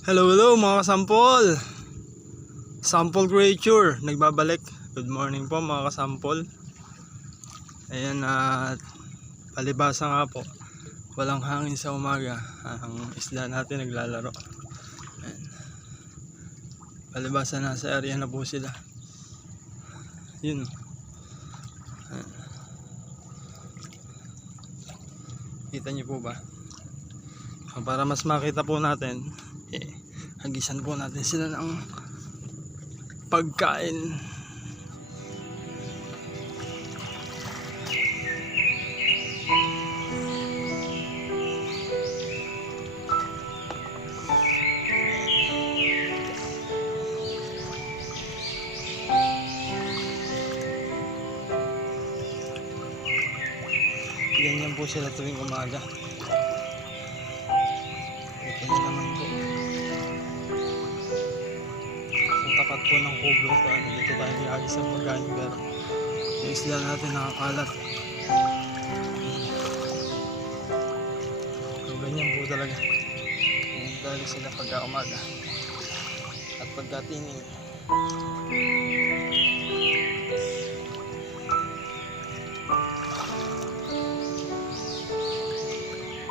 Hello mga kasampol. Sample creature nagbabalik. Good morning po mga kasampol. Ayan, at palibasa nga po, walang hangin sa umaga. Ang isda natin naglalaro. Ayan. Palibasa, nasa area na po sila. Yun. Ayan. Kita niyo po ba? Para mas makita po natin, hagisan po natin sila ng pagkain. Ganyan po sila tuwing umaga. Ito na naman po. Ang tapat po ng kubo ito. Dito tayo nilagis ang pagkain, pero yung isla natin nakakalat. So, ganyan po talaga. Ganyan talaga sila pagka umaga at pagka tining.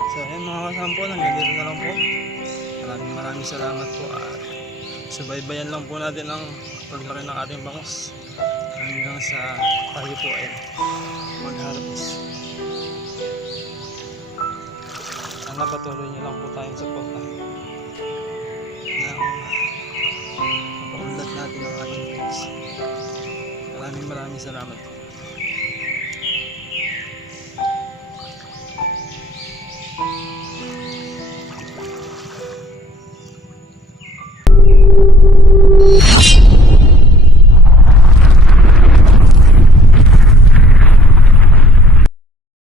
So ayun mga kasampol, hanggang dito na lang po. Maraming salamat po, at subaybayan lang po natin ang paglaki ng ating bangos hanggang sa tayo po ay mag-harvest. Sana patuloy niyo lang po tayong suporta na mapaunlad natin ang ating bangos. Maraming salamat po.